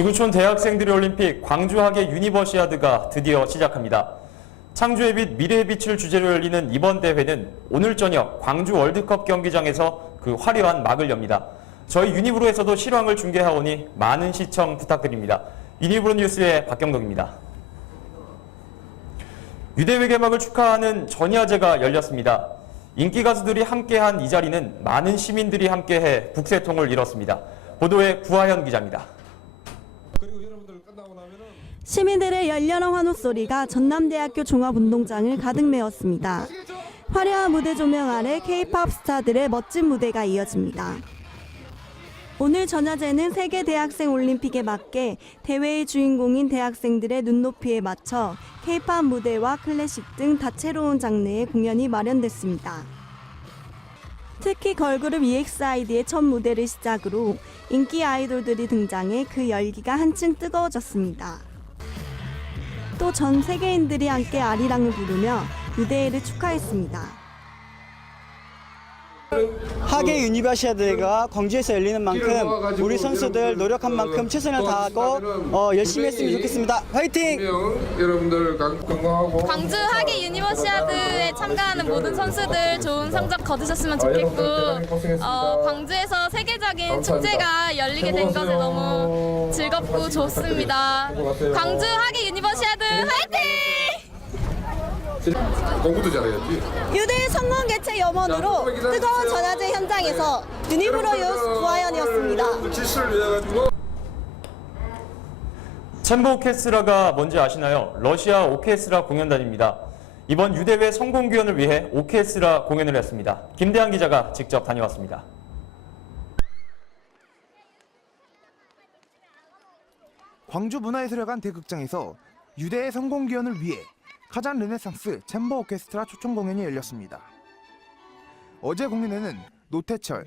지구촌 대학생들의 올림픽 광주 하계 유니버시아드가 드디어 시작합니다. 창조의 빛, 미래의 빛을 주제로 열리는 이번 대회는 오늘 저녁 광주 월드컵 경기장에서 그 화려한 막을 엽니다. 저희 유니브로에서도 실황을 중계하오니 많은 시청 부탁드립니다. 유니브로 뉴스의 박경덕입니다. 유대회 개막을 축하하는 전야제가 열렸습니다. 인기 가수들이 함께한 이 자리는 많은 시민들이 함께해 북새통을 이뤘습니다. 보도에 구하연 기자입니다. 시민들의 열렬한 환호 소리가 전남대학교 종합운동장을 가득 메웠습니다. 화려한 무대 조명 아래 K-팝 스타들의 멋진 무대가 이어집니다. 오늘 전야제는 세계대학생 올림픽에 맞게 대회의 주인공인 대학생들의 눈높이에 맞춰 K-팝 무대와 클래식 등 다채로운 장르의 공연이 마련됐습니다. 특히 걸그룹 EXID의 첫 무대를 시작으로 인기 아이돌들이 등장해 그 열기가 한층 뜨거워졌습니다. 또 전 세계인들이 함께 아리랑을 부르며 유대회를 축하했습니다. 하계 유니버시아드가 광주에서 열리는 만큼 우리 선수들 노력한 만큼 최선을 다하고 열심히 했으면 좋겠습니다. 화이팅! 여러분들 건강하고 광주 하계 유니버시아드에 참가하는 모든 선수들 좋은 성적 거두셨으면 좋겠고 광주에서 세계적인 축제가 열리게 된 것에 너무 즐겁고 좋습니다. 광주 하계 유니버시아드 화이팅! 공부도 잘해야지. 유대 성공 개최 염원으로 뜨거운 전야제 현장에서 유니브로 뉴스 구하연이었습니다. 챔버 오케스트라가 뭔지 아시나요? 러시아 오케스트라 공연단입니다. 이번 유대회 성공 기원을 위해 오케스트라 공연을 했습니다. 김대한 기자가 직접 다녀왔습니다. 광주 문화예술회관 대극장에서 유대회 성공 기원을 위해 카잔 르네상스 챔버 오케스트라 초청 공연이 열렸습니다. 어제 공연에는 노태철,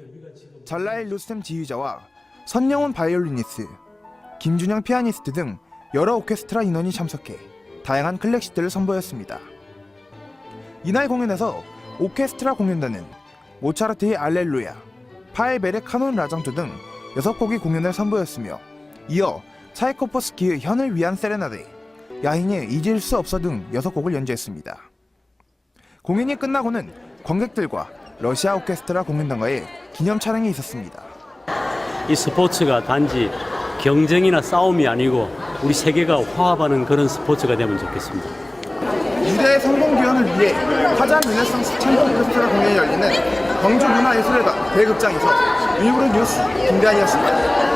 잘라일 루스템 지휘자와 선영훈 바이올리니스트, 김준영 피아니스트 등 여러 오케스트라 인원이 참석해 다양한 클래식들을 선보였습니다. 이날 공연에서 오케스트라 공연단은 모차르트의 알렐루야, 파엘벨의 카논 라장조 등 6곡의 공연을 선보였으며 이어 차이코프스키의 현을 위한 세레나데, 야인의 잊을 수 없어 등 6곡을 연주했습니다. 공연이 끝나고는 관객들과 러시아 오케스트라 공연단과의 기념 촬영이 있었습니다. 이 스포츠가 단지 경쟁이나 싸움이 아니고 우리 세계가 화합하는 그런 스포츠가 되면 좋겠습니다. 유대의 성공 기원을 위해 카잔 르네상스 챔버 오케스트라 공연이 열리는 광주 문화예술회관 대극장에서 유니브로 뉴스 김대한이었습니다.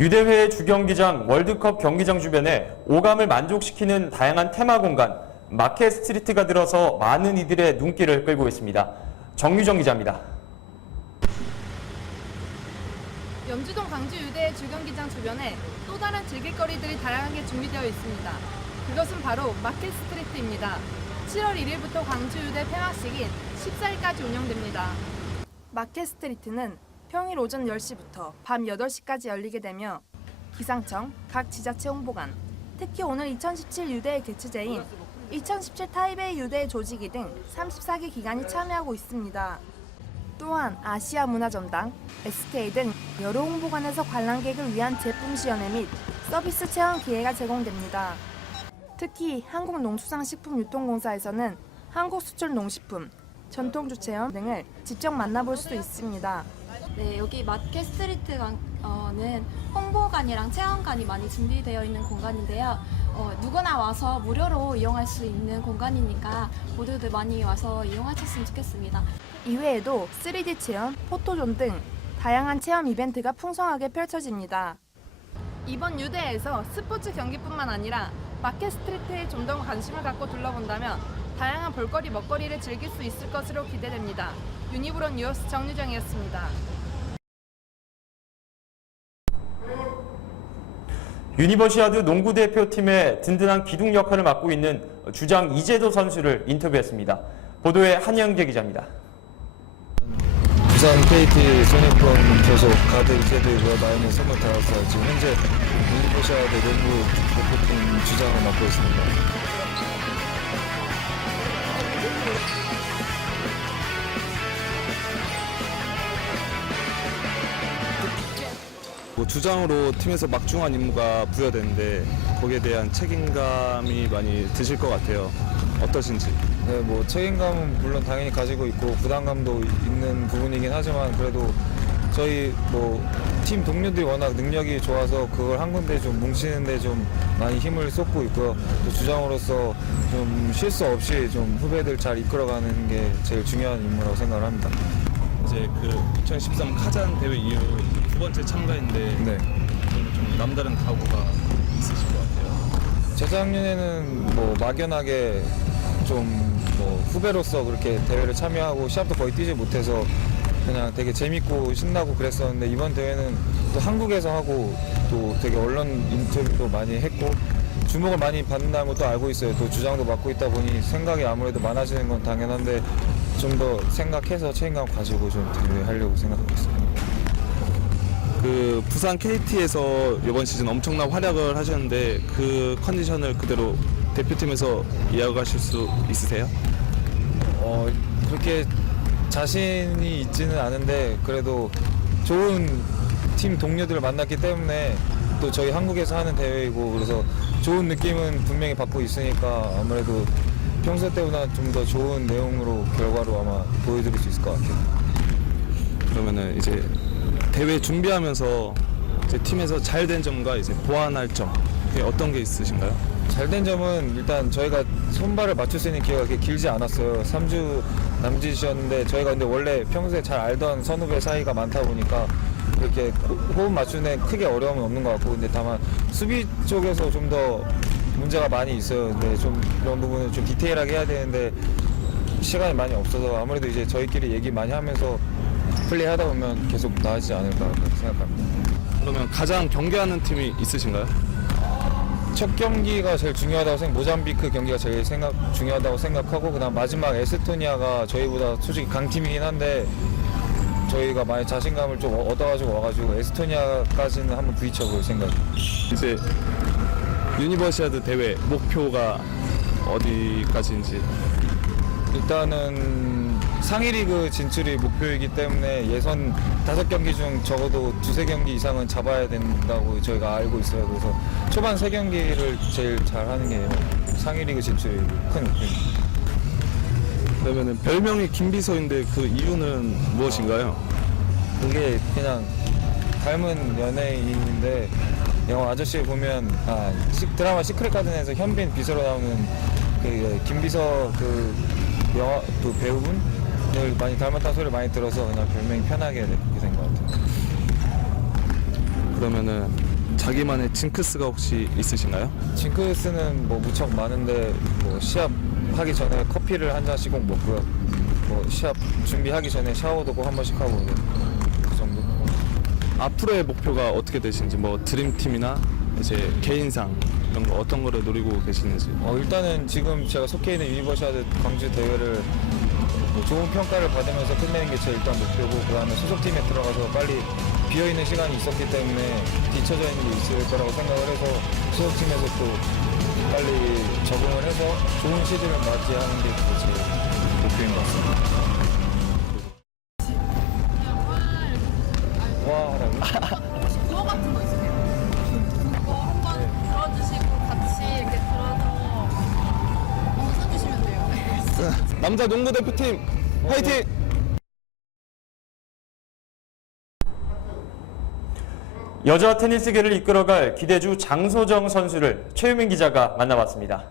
유대회의 주경기장 월드컵 경기장 주변에 오감을 만족시키는 다양한 테마 공간, 마켓 스트리트가 들어서 많은 이들의 눈길을 끌고 있습니다. 정유정 기자입니다. 염주동 광주 유대회 주경기장 주변에 또 다른 즐길거리들이 다양하게 준비되어 있습니다. 그것은 바로 마켓 스트리트입니다. 7월 1일부터 광주 유대 폐막식인 14일까지 운영됩니다. 마켓 스트리트는 평일 오전 10시부터 밤 8시까지 열리게 되며 기상청, 각 지자체 홍보관, 특히 오늘 2017 유대회 개최제인 2017 타이베이 유대회 조직이 등 34개 기관이 참여하고 있습니다. 또한 아시아 문화전당, SK 등 여러 홍보관에서 관람객을 위한 제품 시연회 및 서비스 체험 기회가 제공됩니다. 특히 한국농수산식품유통공사에서는 한국수출농식품, 전통주체험 등을 직접 만나볼 수 있습니다. 네, 여기 마켓 스트리트는 홍보관이랑 체험관이 많이 준비되어 있는 공간인데요. 누구나 와서 무료로 이용할 수 있는 공간이니까 모두들 많이 와서 이용하셨으면 좋겠습니다. 이외에도 3D 체험, 포토존 등 다양한 체험 이벤트가 풍성하게 펼쳐집니다. 이번 유대회에서 스포츠 경기뿐만 아니라 마켓 스트리트에 좀 더 관심을 갖고 둘러본다면 다양한 볼거리, 먹거리를 즐길 수 있을 것으로 기대됩니다. 유니브로 뉴스 정유정이었습니다. 유니버시아드 농구 대표팀의 든든한 기둥 역할을 맡고 있는 주장 이재도 선수를 인터뷰했습니다. 보도에 한영재 기자입니다. 부산 KT 손해권 소속 가드 이재도이고요. 나이는 25살, 지금 현재 유니버시아드 농구 대표팀 주장을 맡고 있습니다. 뭐 주장으로 팀에서 막중한 임무가 부여되는데 거기에 대한 책임감이 많이 드실 것 같아요. 어떠신지? 네, 뭐 책임감은 물론 당연히 가지고 있고 부담감도 있는 부분이긴 하지만 그래도 저희 뭐 팀 동료들이 워낙 능력이 좋아서 그걸 한 군데 좀 뭉치는데 좀 많이 힘을 쏟고 있고요. 또 주장으로서 좀 실수 없이 좀 후배들 잘 이끌어가는 게 제일 중요한 임무라고 생각을 합니다. 이제 그 2013 카잔 대회 이후 두 번째 참가인데 네. 좀 남다른 각오가 있으실 것 같아요. 재작년에는 뭐 막연하게 좀 뭐 후배로서 그렇게 대회를 참여하고 시합도 거의 뛰지 못해서 그냥 되게 재밌고 신나고 그랬었는데 이번 대회는 또 한국에서 하고 또 되게 언론 인터뷰도 많이 했고 주목을 많이 받는다는 것도 알고 있어요. 또 주장도 맡고 있다 보니 생각이 아무래도 많아지는 건 당연한데 좀 더 생각해서 책임감 가지고 좀 대회하려고 생각하고 있습니다. 그 부산 KT에서 이번 시즌 엄청난 활약을 하셨는데 그 컨디션을 그대로 대표팀에서 이어가실 수 있으세요? 그렇게 자신이 있지는 않은데 그래도 좋은 팀 동료들을 만났기 때문에 또 저희 한국에서 하는 대회이고 그래서 좋은 느낌은 분명히 받고 있으니까 아무래도 평소 때보다 좀 더 좋은 내용으로 결과로 아마 보여드릴 수 있을 것 같아요. 그러면은 이제 대회 준비하면서 이제 팀에서 잘 된 점과 이제 보완할 점 그게 어떤 게 있으신가요? 잘된 점은 일단 저희가 손발을 맞출 수 있는 기회가 그렇게 길지 않았어요. 3주 남짓이었는데 저희가 근데 원래 평소에 잘 알던 선후배 사이가 많다 보니까 이렇게 호흡 맞추는 데 크게 어려움은 없는 것 같고 근데 다만 수비 쪽에서 좀 더 문제가 많이 있어요. 근데 좀 이런 부분을 좀 디테일하게 해야 되는데 시간이 많이 없어서 아무래도 이제 저희끼리 얘기 많이 하면서 플레이하다 보면 계속 나아지지 않을까 생각합니다. 그러면 가장 경계하는 팀이 있으신가요? 첫 경기가 제일 중요하다고 모잠비크 경기가 제일 중요하다고 생각하고 그다음 마지막 에스토니아가 저희보다 솔직히 강팀이긴 한데 저희가 많이 자신감을 좀 얻어가지고 와가지고 에스토니아까지는 한번 부딪혀볼 생각입니다. 이제 유니버시아드 대회 목표가 어디까지인지? 일단은 상위 리그 진출이 목표이기 때문에 예선 5경기 중 적어도 2-3경기 이상은 잡아야 된다고 저희가 알고 있어요. 그래서 초반 3경기를 제일 잘하는 게 상위 리그 진출이 큰 목표입니다. 그러면은 별명이 김비서인데 그 이유는 무엇인가요? 그게 그냥 닮은 연예인인데 영화 아저씨에 보면 드라마 시크릿 가든에서 현빈 비서로 나오는 그 김비서 그 영화 그 배우분을 많이 닮았다는 소리를 많이 들어서 그냥 별명이 편하게 이렇게 된 것 같아요. 그러면은 자기만의 징크스가 혹시 있으신가요? 징크스는 뭐 무척 많은데 뭐 시합 하기 전에 커피를 한 잔씩 꼭 먹고요. 뭐 시합 준비하기 전에 샤워도 꼭 한 번씩 하고 그 정도. 앞으로의 목표가 어떻게 되시는지 뭐 드림팀이나 이제 개인상 이런 거 어떤 거를 노리고 계시는지? 일단은 지금 제가 속해 있는 유니버시아드 광주 대회를 뭐 좋은 평가를 받으면서 끝내는 게 제 일단 목표고 그 다음에 소속팀에 들어가서 빨리 비어있는 시간이 있었기 때문에 뒤쳐져 있는 게 있을 거라고 생각을 해서 소속팀에서 또 빨리 적응을 해서 좋은 시즌을 맞이하는 게 제 목표인 것 같습니다. 구호 같은 거 있으세요? 그거 한번 들어주시고 같이 이렇게 들어서 써주시면 돼요. 남자 농구 대표팀 화이팅! 여자 테니스계를 이끌어갈 기대주 장소정 선수를 최유민 기자가 만나봤습니다.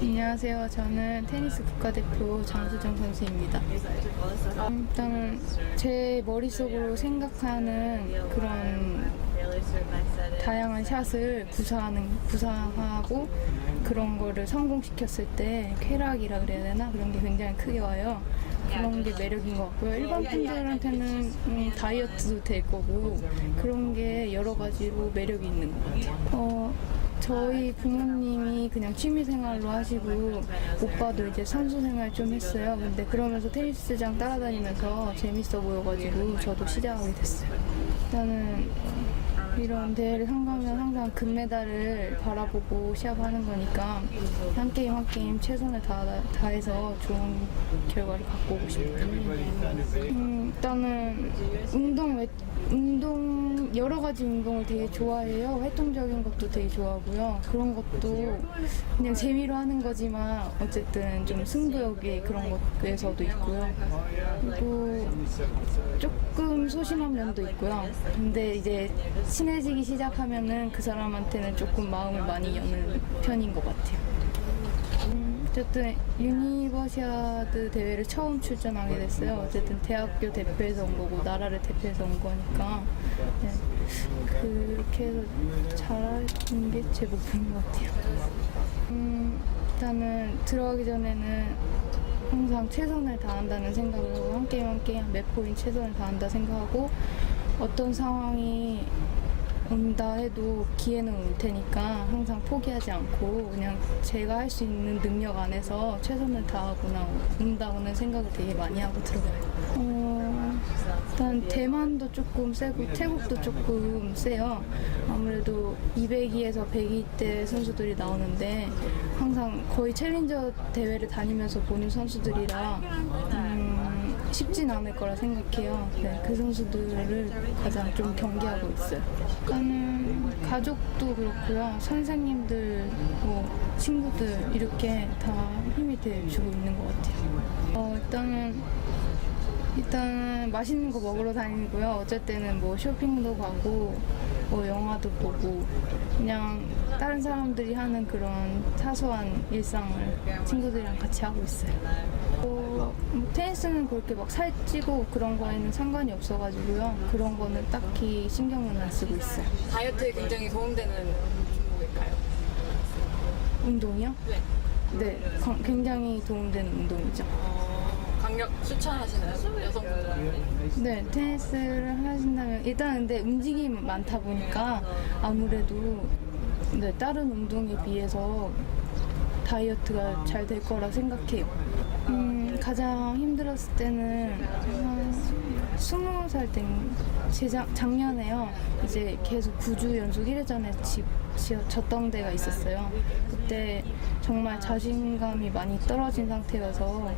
안녕하세요. 저는 테니스 국가대표 장소정 선수입니다. 일단은 제 머릿속으로 생각하는 그런 다양한 샷을 구사하고 그런 거를 성공시켰을 때 쾌락이라 그래야 되나? 그런 게 굉장히 크게 와요. 그런 게 매력인 것 같고요. 일반 분들한테는 다이어트도 될 거고 그런 게 여러 가지로 매력이 있는 것 같아요. 저희 부모님이 그냥 취미 생활로 하시고 오빠도 이제 선수 생활 좀 했어요. 근데 그러면서 테니스장 따라다니면서 재밌어 보여가지고 저도 시작하게 됐어요. 일단은 이런 대회를 참가하면 항상 금메달을 바라보고 시합하는 거니까 한 게임 한 게임 최선을 다해서 좋은 결과를 갖고 오고 싶어요. 일단은 운동 여러 가지 운동을 되게 좋아해요. 활동적인 것도 되게 좋아하고요. 그런 것도 그냥 재미로 하는 거지만 어쨌든 좀 승부욕이 그런 것에서도 있고요. 그리고 조금 소심한 면도 있고요. 근데 이제 친해지기 시작하면은 그 사람한테는 조금 마음을 많이 여는 편인 것 같아요. 어쨌든 유니버시아드 대회를 처음 출전하게 됐어요. 어쨌든 대학교 대표에서 온 거고 나라를 대표해서 온 거니까 네. 그렇게 해서 잘하는 게 제 목표인 것 같아요. 일단은 들어가기 전에는 항상 최선을 다한다는 생각을 하고 한 게임 한 게임 몇 포인트 최선을 다한다 생각하고 어떤 상황이 온다 해도 기회는 올 테니까 항상 포기하지 않고 그냥 제가 할 수 있는 능력 안에서 최선을 다하거나 온다고는 생각을 되게 많이 하고 들어가요. 일단 대만도 조금 세고 태국도 조금 세요. 아무래도 200위에서 102대 선수들이 나오는데 항상 거의 챌린저 대회를 다니면서 보는 선수들이라 쉽진 않을 거라 생각해요. 네, 그 선수들을 가장 좀 경계하고 있어요. 일단은 가족도 그렇고요. 선생님들, 뭐 친구들 이렇게 다 힘이 돼주고 있는 것 같아요. 일단은 맛있는 거 먹으러 다니고요. 어쩔 때는 뭐 쇼핑도 가고 뭐 영화도 보고 그냥 다른 사람들이 하는 그런 사소한 일상을 친구들이랑 같이 하고 있어요. 뭐 테니스는 그렇게 막 살찌고 그런 거에는 상관이 없어가지고요. 그런 거는 딱히 신경은 안 쓰고 있어요. 다이어트에 굉장히 도움되는 종목일까요? 운동이요? 네, 굉장히 도움되는 운동이죠. 강력 추천하시나요? 여성분들한테? 네, 테니스를 하신다면 일단 근데 움직임이 많다 보니까 아무래도 네, 다른 운동에 비해서 다이어트가 잘 될 거라 생각해요. 가장 힘들었을 때는 한 20살 때 작년에요. 이제 계속 9주 연속 1회전에 졌던 데가 있었어요. 그때 정말 자신감이 많이 떨어진 상태여서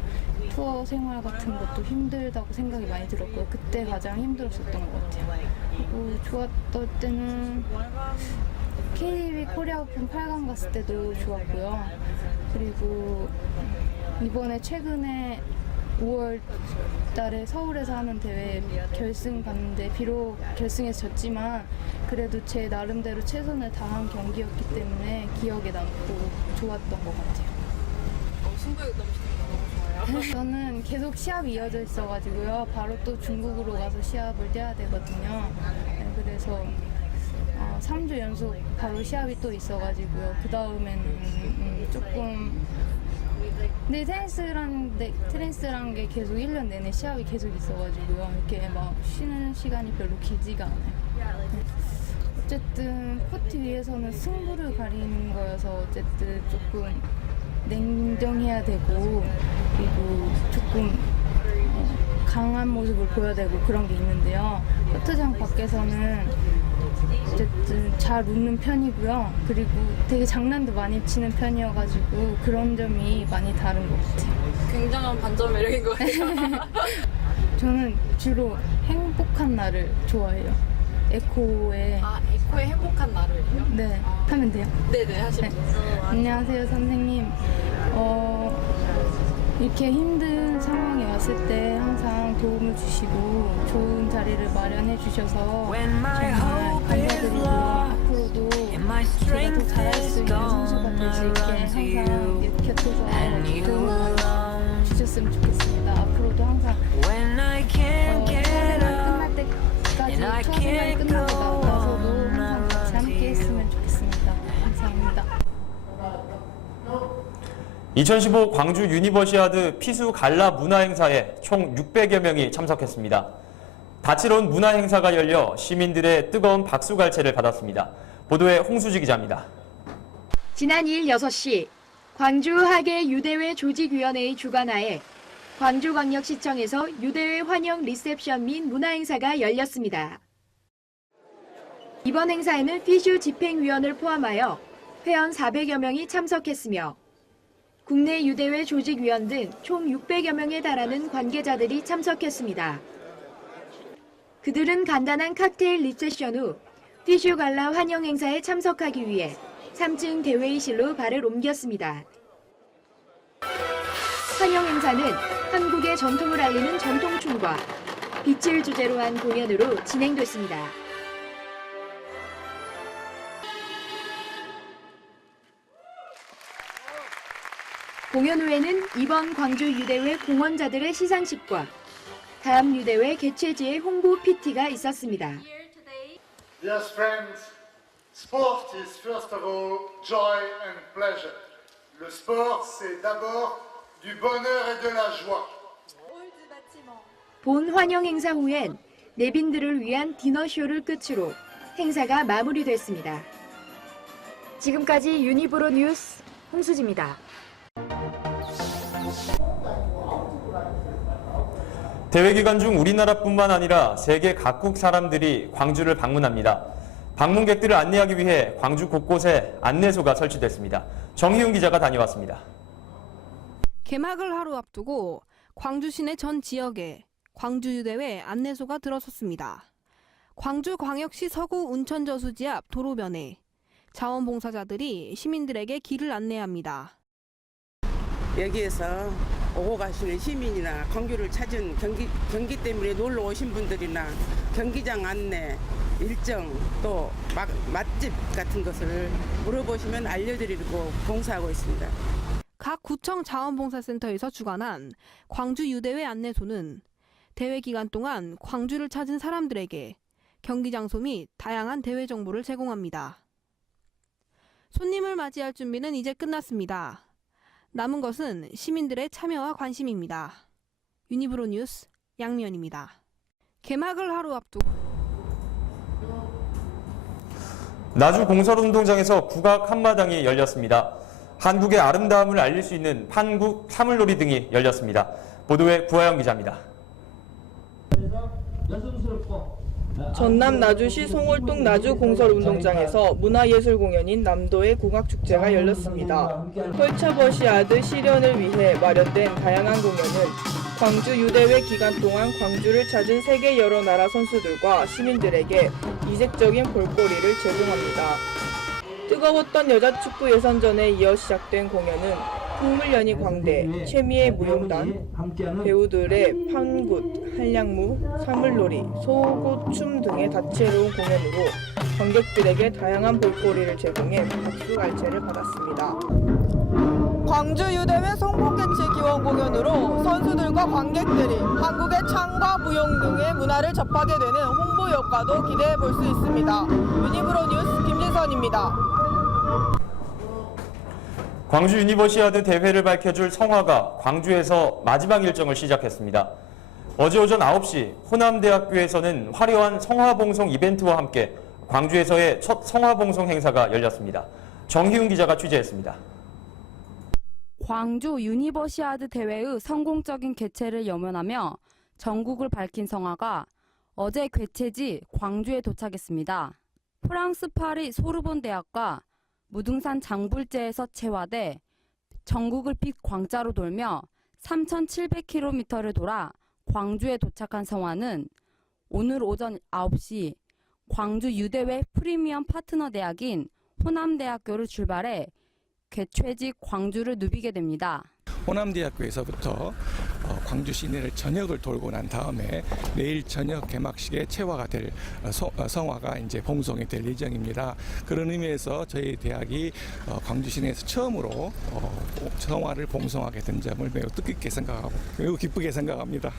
투어 생활 같은 것도 힘들다고 생각이 많이 들었고요. 그때 가장 힘들었었던 것 같아요. 그리고 좋았던 때는 KDB 코리아 오픈 8강 갔을 때도 좋았고요. 그리고 이번에 최근에 5월 달에 서울에서 하는 대회 결승 갔는데 비록 결승에서 졌지만 그래도 제 나름대로 최선을 다한 경기였기 때문에 기억에 남고 좋았던 것 같아요. 승부욕 넘치는 거 너무 좋아요. 저는 계속 시합이 이어져 있어가지고요. 바로 또 중국으로 가서 시합을 뛰어야 되거든요. 네, 그래서 3주 연속 바로 시합이 또 있어가지고요. 그 다음에는 조금 근데 테니스라는 게 계속 1년 내내 시합이 계속 있어가지고요. 이렇게 막 쉬는 시간이 별로 길지가 않아요. 어쨌든 코트 위에서는 승부를 가리는 거여서 어쨌든 조금 냉정해야 되고 그리고 조금 강한 모습을 보여야 되고 그런 게 있는데요. 코트장 밖에서는 어쨌든 잘 웃는 편이고요. 그리고 되게 장난도 많이 치는 편이어가지고 그런 점이 많이 다른 것 같아요. 굉장한 반전 매력인 거예요. 저는 주로 행복한 날을 좋아해요. 에코의 에코의 행복한 날을요? 네, 하면 돼요. 네네, 하시면 돼요. 안녕하세요, 선생님. 이렇게 힘든 상황이 왔을 때 항상 도움을 주시고 좋은 자리를 마련해 주셔서 정말 감사드리고요. 앞으로도 제가 더 잘할 수 있는 선수가 될 수 있게 항상 곁에서 도움을 주셨으면 좋겠습니다. 앞으로도 항상 끝날 때까지 투어 생활이 끝나고 나서도 항상 같이 함께 했으면 좋겠습니다. 감사합니다. 2015 광주 유니버시아드 피수 갈라 문화행사에 총 600여 명이 참석했습니다. 다채로운 문화행사가 열려 시민들의 뜨거운 박수갈채를 받았습니다. 보도에 홍수지 기자입니다. 지난 2일 6시 광주 하계 유대회 조직위원회의 주관하에 광주광역시청에서 유대회 환영 리셉션 및 문화행사가 열렸습니다. 이번 행사에는 피슈 집행위원을 포함하여 회원 400여 명이 참석했으며 국내 유대회 조직위원 등 총 600여 명에 달하는 관계자들이 참석했습니다. 그들은 간단한 칵테일 리셉션 후 피슈 갈라 환영 행사에 참석하기 위해 3층 대회의실로 발을 옮겼습니다. 환영 행사는 한국의 전통을 알리는 전통춤과 빛을 주제로 한 공연으로 진행됐습니다. 공연 후에는 이번 광주 유대회 공헌자들의 시상식과 다음 유대회 개최지의 홍보 PT가 있었습니다. Dear friends, sport is first of all joy and pleasure. Le sport, c'est d'abord du bonheur et de la joie. 본 환영 행사 후엔 내빈들을 위한 디너쇼를 끝으로 행사가 마무리됐습니다. 지금까지 유니브로 뉴스 홍수지입니다. 대회 기간 중 우리나라뿐만 아니라 세계 각국 사람들이 광주를 방문합니다. 방문객들을 안내하기 위해 광주 곳곳에 안내소가 설치됐습니다. 정희훈 기자가 다녀왔습니다. 개막을 하루 앞두고 광주 시내 전 지역에 광주유대회 안내소가 들어섰습니다. 광주광역시 서구 운천저수지 앞 도로변에 자원봉사자들이 시민들에게 길을 안내합니다. 여기에서 오고 가시는 시민이나 광주를 찾은 경기 때문에 놀러 오신 분들이나 경기장 안내, 일정, 또 맛집 같은 것을 물어보시면 알려드리고 봉사하고 있습니다. 각 구청 자원봉사센터에서 주관한 광주유대회 안내소는 대회 기간 동안 광주를 찾은 사람들에게 경기 장소 및 다양한 대회 정보를 제공합니다. 손님을 맞이할 준비는 이제 끝났습니다. 남은 것은 시민들의 참여와 관심입니다. 유니브로 뉴스 양미연입니다. 개막을 하루 앞두고 나주 공설운동장에서 국악 한마당이 열렸습니다. 한국의 아름다움을 알릴 수 있는 한국 사물놀이 등이 열렸습니다. 보도에 부하영 기자입니다. 전남 나주시 송월동 나주공설운동장에서 문화예술 공연인 남도의 국악축제가 열렸습니다. 펄처버시아드 실현을 위해 마련된 다양한 공연은 광주 유대회 기간 동안 광주를 찾은 세계 여러 나라 선수들과 시민들에게 이색적인 볼거리를 제공합니다. 뜨거웠던 여자축구 예선전에 이어 시작된 공연은 풍물연희 광대, 최미애 무용단, 배우들의 판굿, 한량무, 사물놀이, 소고춤 등의 다채로운 공연으로 관객들에게 다양한 볼거리를 제공해 박수갈채를 받았습니다. 광주 유대회 성공 개최 기원 공연으로 선수들과 관객들이 한국의 창과 무용 등의 문화를 접하게 되는 홍보 효과도 기대해 볼 수 있습니다. 유니브로 뉴스 김진선입니다. 광주 유니버시아드 대회를 밝혀줄 성화가 광주에서 마지막 일정을 시작했습니다. 어제 오전 9시 호남대학교에서는 화려한 성화봉송 이벤트와 함께 광주에서의 첫 성화봉송 행사가 열렸습니다. 정희훈 기자가 취재했습니다. 광주 유니버시아드 대회의 성공적인 개최를 염원하며 전국을 밝힌 성화가 어제 개최지 광주에 도착했습니다. 프랑스 파리 소르본 대학과 무등산 장불제에서 체화돼 전국을 빛 광자로 돌며 3,700km를 돌아 광주에 도착한 성화는 오늘 오전 9시 광주 유대회 프리미엄 파트너 대학인 호남대학교를 출발해 개최지 광주를 누비게 됩니다. 호남대학교에서부터 광주 시내를 전역을 돌고 난 다음에 내일 저녁 개막식에 체화가 될 성화가 이제 봉송이 될 예정입니다. 그런 의미에서 저희 대학이 광주 시내에서 처음으로 성화를 봉송하게 된 점을 매우 뜻깊게 생각하고 매우 기쁘게 생각합니다.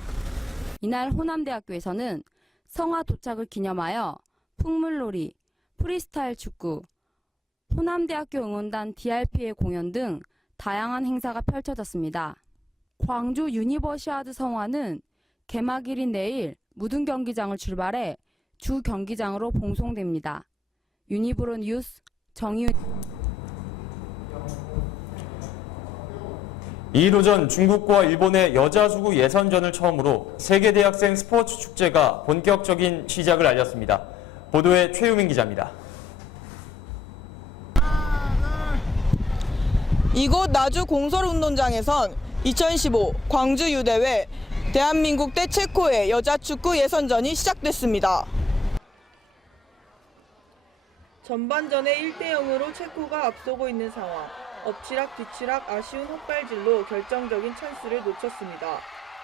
이날 호남대학교에서는 성화 도착을 기념하여 풍물놀이, 프리스타일 축구, 호남대학교 응원단 DRP의 공연 등 다양한 행사가 펼쳐졌습니다. 광주 유니버시아드 성화는 개막일인 내일 무등 경기장을 출발해 주 경기장으로 봉송됩니다. 유니브로 뉴스 정희훈. 이일 오전 중국과 일본의 여자수구 예선전을 처음으로 세계대학생 스포츠 축제가 본격적인 시작을 알렸습니다. 보도에 최유민 기자입니다. 이곳 나주 공설운동장에선 2015 광주 유대회 대한민국 대 체코의 여자축구 예선전이 시작됐습니다. 전반전에 1대0으로 체코가 앞서고 있는 상황. 엎치락 뒤치락 아쉬운 헛발질로 결정적인 찬스를 놓쳤습니다.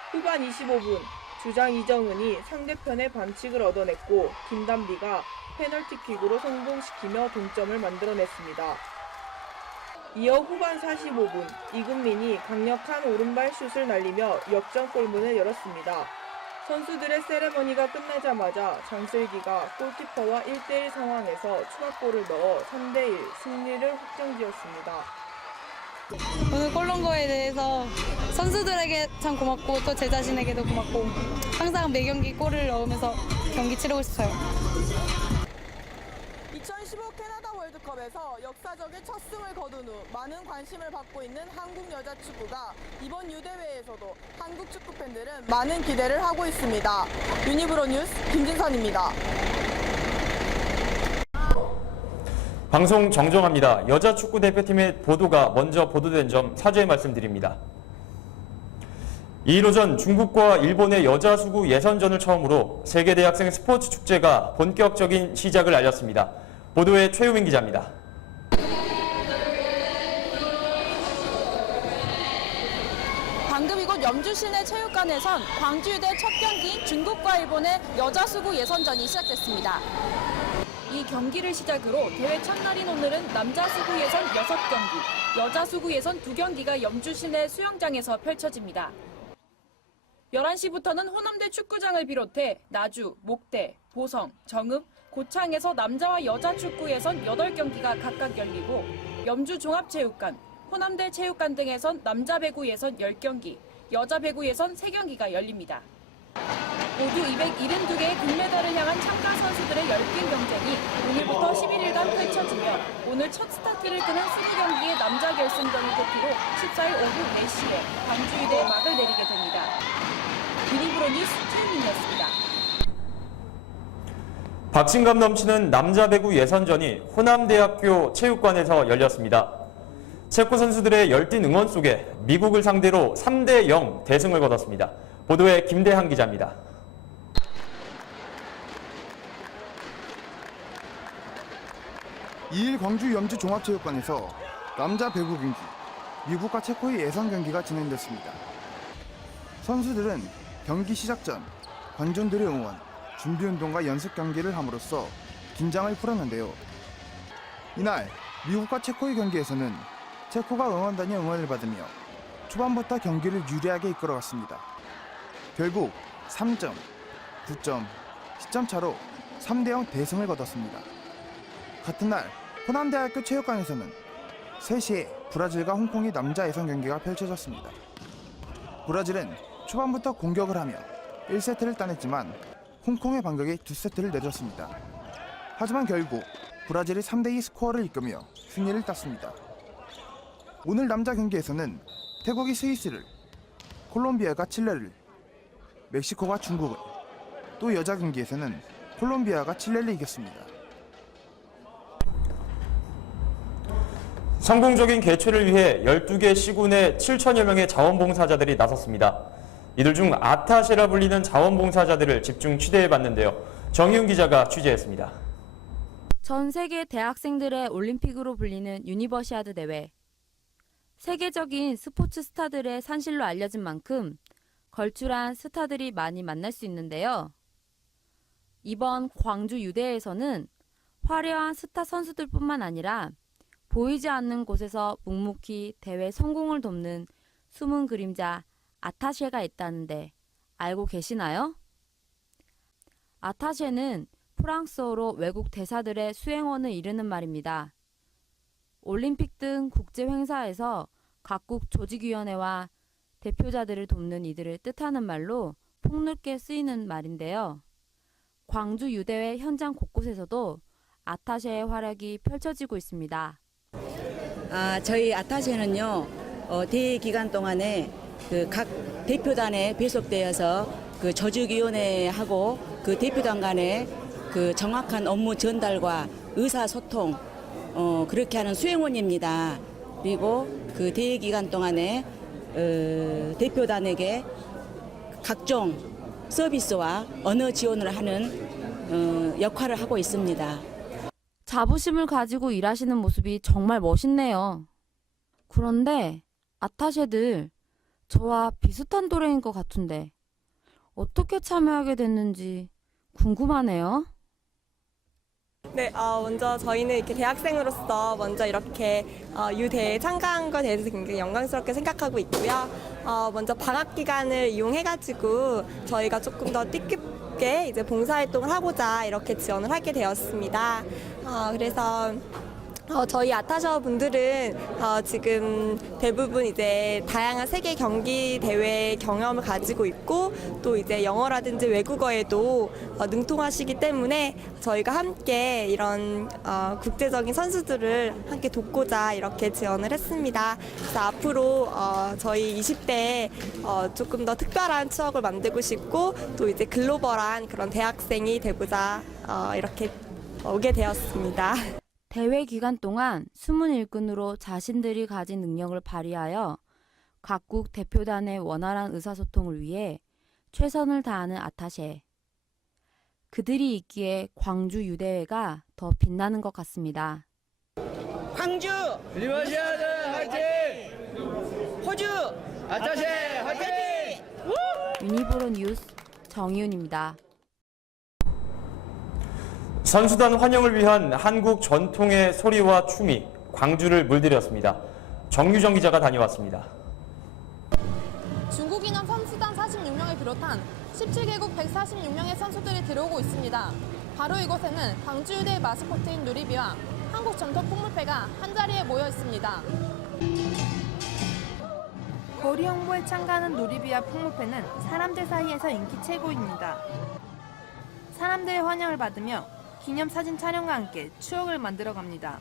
후반 25분 주장 이정은이 상대편의 반칙을 얻어냈고 김담비가 페널티킥으로 성공시키며 동점을 만들어냈습니다. 이어 후반 45분 이금민이 강력한 오른발 슛을 날리며 역전 골문을 열었습니다. 선수들의 세레머니가 끝나자마자 장슬기가 골키퍼와 1대1 상황에서 추가골을 넣어 3대1 승리를 확정지었습니다. 오늘 골 넣은 거에 대해서 선수들에게 참 고맙고 또 제 자신에게도 고맙고 항상 매 경기 골을 넣으면서 경기 치르고 싶어요. 2015 캐나다 월드컵에서 역사적인 첫 승을 거둔 후 많은 관심을 받고 있는 한국 여자 축구가 이번 유대회에서도 한국 축구 팬들은 많은 기대를 하고 있습니다. 유니브로 뉴스 김진선입니다. 방송 정정합니다. 여자축구 대표팀의 보도가 먼저 보도된 점 사죄의 말씀드립니다. 이일 오전 중국과 일본의 여자수구 예선전을 처음으로 세계대학생 스포츠 축제가 본격적인 시작을 알렸습니다. 보도에 최유민 기자입니다. 방금 이곳 염주시내 체육관에선 광주유대 첫 경기인 중국과 일본의 여자수구 예선전이 시작됐습니다. 이 경기를 시작으로 대회 첫날인 오늘은 남자수구 예선 6경기, 여자수구 예선 2경기가 염주시내 수영장에서 펼쳐집니다. 11시부터는 호남대 축구장을 비롯해 나주, 목대, 보성, 정읍, 고창에서 남자와 여자 축구 예선 8경기가 각각 열리고 염주 종합체육관, 호남대 체육관 등에선 남자 배구 예선 10경기, 여자 배구 예선 3경기가 열립니다. 모두 272개의 금메달을 향한 참가 선수들의 10개 경쟁이 오늘부터 11일간 펼쳐지며 오늘 첫 스타트를 끄는 20경기의 남자 결승전을 끝으로 14일 오후 4시에 광주유대에 막을 내리게 됩니다. 유니브로 뉴스 최유민이었습니다. 박진감 넘치는 남자 배구 예선전이 호남대학교 체육관에서 열렸습니다. 체코 선수들의 열띤 응원 속에 미국을 상대로 3대0 대승을 거뒀습니다. 보도에 김대한 기자입니다. 이일 광주 염주 종합체육관에서 남자 배구 경기, 미국과 체코의 예선 경기가 진행됐습니다. 선수들은 경기 시작 전 관중들의 응원, 준비운동과 연습 경기를 함으로써 긴장을 풀었는데요. 이날 미국과 체코의 경기에서는 체코가 응원단의 응원을 받으며 초반부터 경기를 유리하게 이끌어갔습니다. 결국 3점, 9점, 10점 차로 3대0 대승을 거뒀습니다. 같은 날 호남대학교 체육관에서는 3시에 브라질과 홍콩의 남자 예선 경기가 펼쳐졌습니다. 브라질은 초반부터 공격을 하며 1세트를 따냈지만 홍콩의 반격에 2세트를 내줬습니다. 하지만 결국 브라질이 3대2 스코어를 이끌며 승리를 땄습니다. 오늘 남자 경기에서는 태국이 스위스를, 콜롬비아가 칠레를, 멕시코가 중국을, 또 여자 경기에서는 콜롬비아가 칠레를 이겼습니다. 성공적인 개최를 위해 12개 시군의 7천여 명의 자원봉사자들이 나섰습니다. 이들 중 아타셰라 불리는 자원봉사자들을 집중 취재해봤는데요. 정희훈 기자가 취재했습니다. 전 세계 대학생들의 올림픽으로 불리는 유니버시아드 대회. 세계적인 스포츠 스타들의 산실로 알려진 만큼 걸출한 스타들이 많이 만날 수 있는데요. 이번 광주 유대에서는 화려한 스타 선수들뿐만 아니라 보이지 않는 곳에서 묵묵히 대회 성공을 돕는 숨은 그림자 아타셰가 있다는데 알고 계시나요? 아타셰는 프랑스어로 외국 대사들의 수행원을 이르는 말입니다. 올림픽 등 국제 행사에서 각국 조직위원회와 대표자들을 돕는 이들을 뜻하는 말로 폭넓게 쓰이는 말인데요. 광주 유대회 현장 곳곳에서도 아타셰의 활약이 펼쳐지고 있습니다. 저희 아타셰는요, 대회 기간 동안에 그 각 대표단에 배속되어서 그 조직위원회하고 그 대표단 간의 그 정확한 업무 전달과 의사소통 그렇게 하는 수행원입니다. 그리고 그 대회 기간 동안에 대표단에게 각종 서비스와 언어 지원을 하는 역할을 하고 있습니다. 자부심을 가지고 일하시는 모습이 정말 멋있네요. 그런데 아타셰들 저와 비슷한 또래인 것 같은데 어떻게 참여하게 됐는지 궁금하네요. 네, 먼저 저희는 이렇게 대학생으로서 먼저 이렇게 유대에 참가한 것에 대해서 굉장히 영광스럽게 생각하고 있고요. 먼저 방학 기간을 이용해가지고 저희가 조금 더 뜻깊게 이제 봉사활동을 하고자 이렇게 지원을 하게 되었습니다. 그래서 저희 아타셔 분들은 지금 대부분 이제 다양한 세계 경기 대회 경험을 가지고 있고 또 이제 영어라든지 외국어에도 능통하시기 때문에 저희가 함께 이런 국제적인 선수들을 함께 돕고자 이렇게 지원을 했습니다. 그래서 앞으로 저희 20대에 조금 더 특별한 추억을 만들고 싶고 또 이제 글로벌한 그런 대학생이 되고자 이렇게 오게 되었습니다. 대회 기간 동안 숨은 일꾼으로 자신들이 가진 능력을 발휘하여 각국 대표단의 원활한 의사소통을 위해 최선을 다하는 아타셰. 그들이 있기에 광주 유대회가 더 빛나는 것 같습니다. 광주 유니버시아드 화이팅! 호주 아타셰 화이팅! 유니브로 뉴스 정희윤입니다. 선수단 환영을 위한 한국 전통의 소리와 춤이 광주를 물들였습니다. 정유정 기자가 다녀왔습니다. 중국 인원 선수단 46명을 비롯한 17개국 146명의 선수들이 들어오고 있습니다. 바로 이곳에는 광주유대 마스코트인 누리비와 한국 전통 풍물패가 한자리에 모여 있습니다. 거리 홍보에 참가하는 누리비와 풍물패는 사람들 사이에서 인기 최고입니다. 사람들의 환영을 받으며 기념사진 촬영과 함께 추억을 만들어갑니다.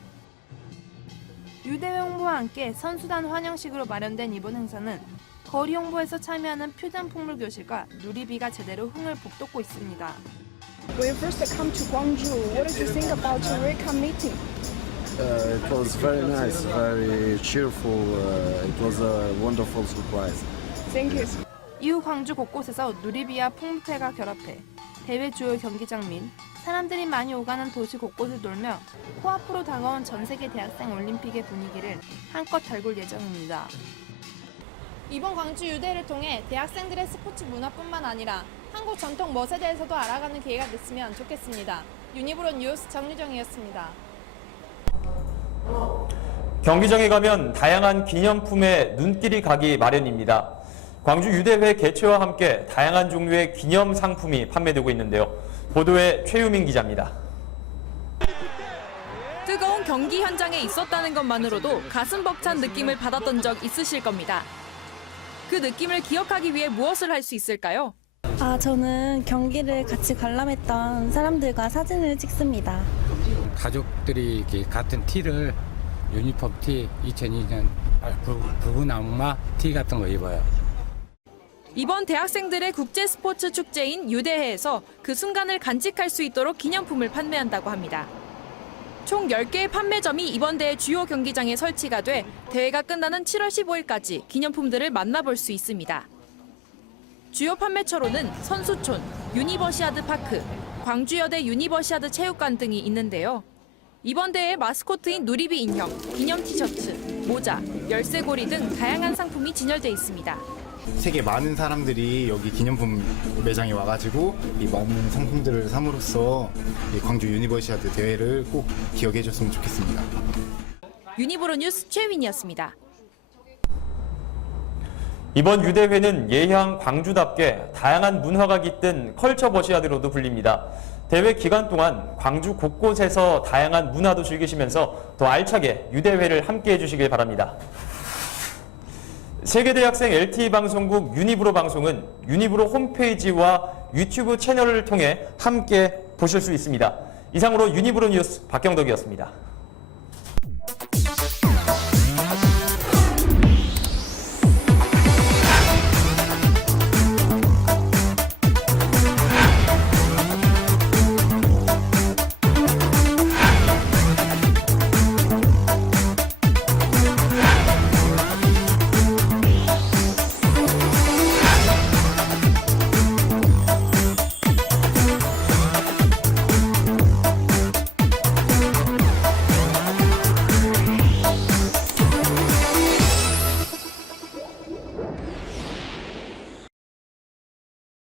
유대회 홍보와 함께 선수단 환영식으로 마련된 이번 행사는 거리 홍보에서 참여하는 표전풍물 교실과 누리비가 제대로 흥을 북돋고 있습니다. When you first come to Gwangju, what did you think about your recon meeting? It was very nice, very cheerful. It was a wonderful surprise. Thank you. 이후 광주 곳곳에서 누리비와 풍물패가 결합해 대회 주요 경기장 및 사람들이 많이 오가는 도시 곳곳을 돌며 코앞으로 다가온 전 세계 대학생 올림픽의 분위기를 한껏 달굴 예정입니다. 이번 광주 유대를 통해 대학생들의 스포츠 문화뿐만 아니라 한국 전통 멋에 대해서도 알아가는 기회가 됐으면 좋겠습니다. 유니브로 뉴스 정유정이었습니다. 경기장에 가면 다양한 기념품에 눈길이 가기 마련입니다. 광주 유대회 개최와 함께 다양한 종류의 기념 상품이 판매되고 있는데요. 보도에 최유민 기자입니다. 뜨거운 경기 현장에 있었다는 것만으로도 가슴 벅찬 느낌을 받았던 적 있으실 겁니다. 그 느낌을 기억하기 위해 무엇을 할 수 있을까요? 저는 경기를 같이 관람했던 사람들과 사진을 찍습니다. 가족들이 이렇게 같은 티를 유니폼 티 2002년 붉은 악마 티 같은 거 입어요. 이번 대학생들의 국제 스포츠 축제인 유대회에서 그 순간을 간직할 수 있도록 기념품을 판매한다고 합니다. 총 10개의 판매점이 이번 대회 주요 경기장에 설치가 돼 대회가 끝나는 7월 15일까지 기념품들을 만나볼 수 있습니다. 주요 판매처로는 선수촌, 유니버시아드 파크, 광주여대 유니버시아드 체육관 등이 있는데요. 이번 대회 마스코트인 누리비 인형, 기념 티셔츠, 모자, 열쇠고리 등 다양한 상품이 진열돼 있습니다. 세계 많은 사람들이 여기 기념품 매장에 와가지고 이 많은 상품들을 삼으로써 이 광주 유니버시아드 대회를 꼭 기억해 줬으면 좋겠습니다. 유니브로 뉴스 최민이었습니다. 이번 유대회는 예향 광주답게 다양한 문화가 깃든 컬처 버시아드로도 불립니다. 대회 기간 동안 광주 곳곳에서 다양한 문화도 즐기시면서 더 알차게 유대회를 함께해 주시길 바랍니다. 세계대학생 LTE 방송국 유니브로 방송은 유니브로 홈페이지와 유튜브 채널을 통해 함께 보실 수 있습니다. 이상으로 유니브로 뉴스 박경덕이었습니다.